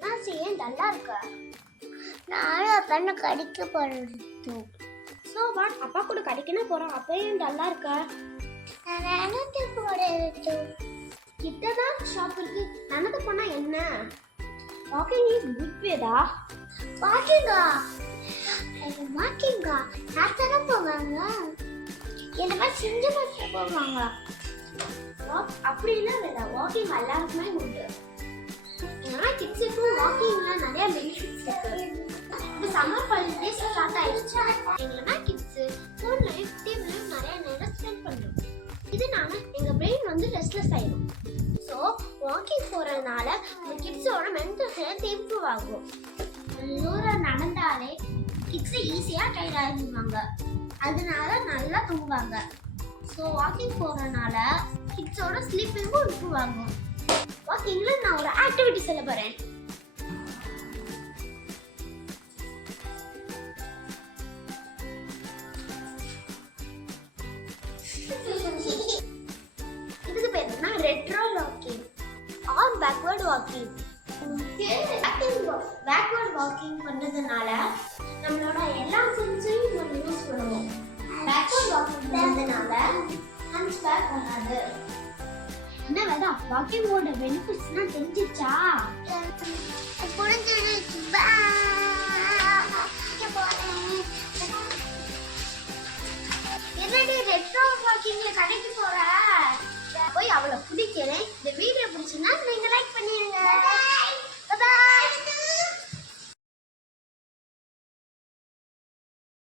என்னாச்சு ஏன் டல்லா இருக்க? நானும் அப்பா கடிக்க போறேன். ஸோ வாட், அப்பா கூட கடைக்குன்னா போகிறோம், அப்போ ஏன் டல்லா இருக்க? நான் நடந்து போறேன். கிட்டதான் ஷாப் இருக்கு, நடந்து போனா என்ன? வாக்கிங் இஸ் குட் வேடா. வாக்கிங்கா? வாக்கிங்கா யார்த்தானே போவாங்க? என்ன மாதிரி செஞ்சு பார்த்து போவாங்க. அப்படின்னா வேடா, வாக்கிங் எல்லாருக்குமே உண்டு. ஏன்னா கிட்ஸுக்கும் வாக்கிங்ல நிறைய பெனிஃபிட்ஸ் இருக்கு. இப்போ சம்மர் ஹாலிடேஸ் ஸ்டார்ட் ஆயிடுச்சு. எங்கன்னா கிட்ஸ் ஃபோன்லையும் டிவிலையும் நிறைய நேரம் ஸ்பெண்ட் பண்ணுறோம். இதனால எங்கள் பிரெயின் வந்து ரெஸ்ட்லெஸ் ஆயிடும். ஸோ வாக்கிங் போகிறதுனால இந்த கிட்ஸோட மென்டல் ஹெல்த் இம்ப்ரூவ் ஆகும். தூரம் நடந்தாலே கிட்ஸ் ஈஸியாக டயர்ட் ஆகிடுவாங்க, அதனால நல்லா தூங்குவாங்க. ஸோ வாக்கிங் போகிறதுனால கிட்ஸோட ஸ்லீப்பிங்கும் இம்ப்ரூவ் ஆகும். வாக்கிங்கில் நான் ஒரு ஆக்டிவிட்டி சொல்ல போகிறேன். இதுக்கு பேர் என்ன? Retro walking or backward walking. Backward walking பண்ணதுனால நம்மளோட எல்லா சென்ஸையும் நம்ம யூஸ் பண்ணுவோம். பேக்வர்ட் வாக்கிங் பண்ணதுனால ஹன்ச் பேக் பண்ணாது. என்ன வேதா, வாக்கிங்கோட பெனிஃபிட்ஸ்லாம் தெரிஞ்சிச்சா? புரிஞ்சிடுச்சு. பாய்.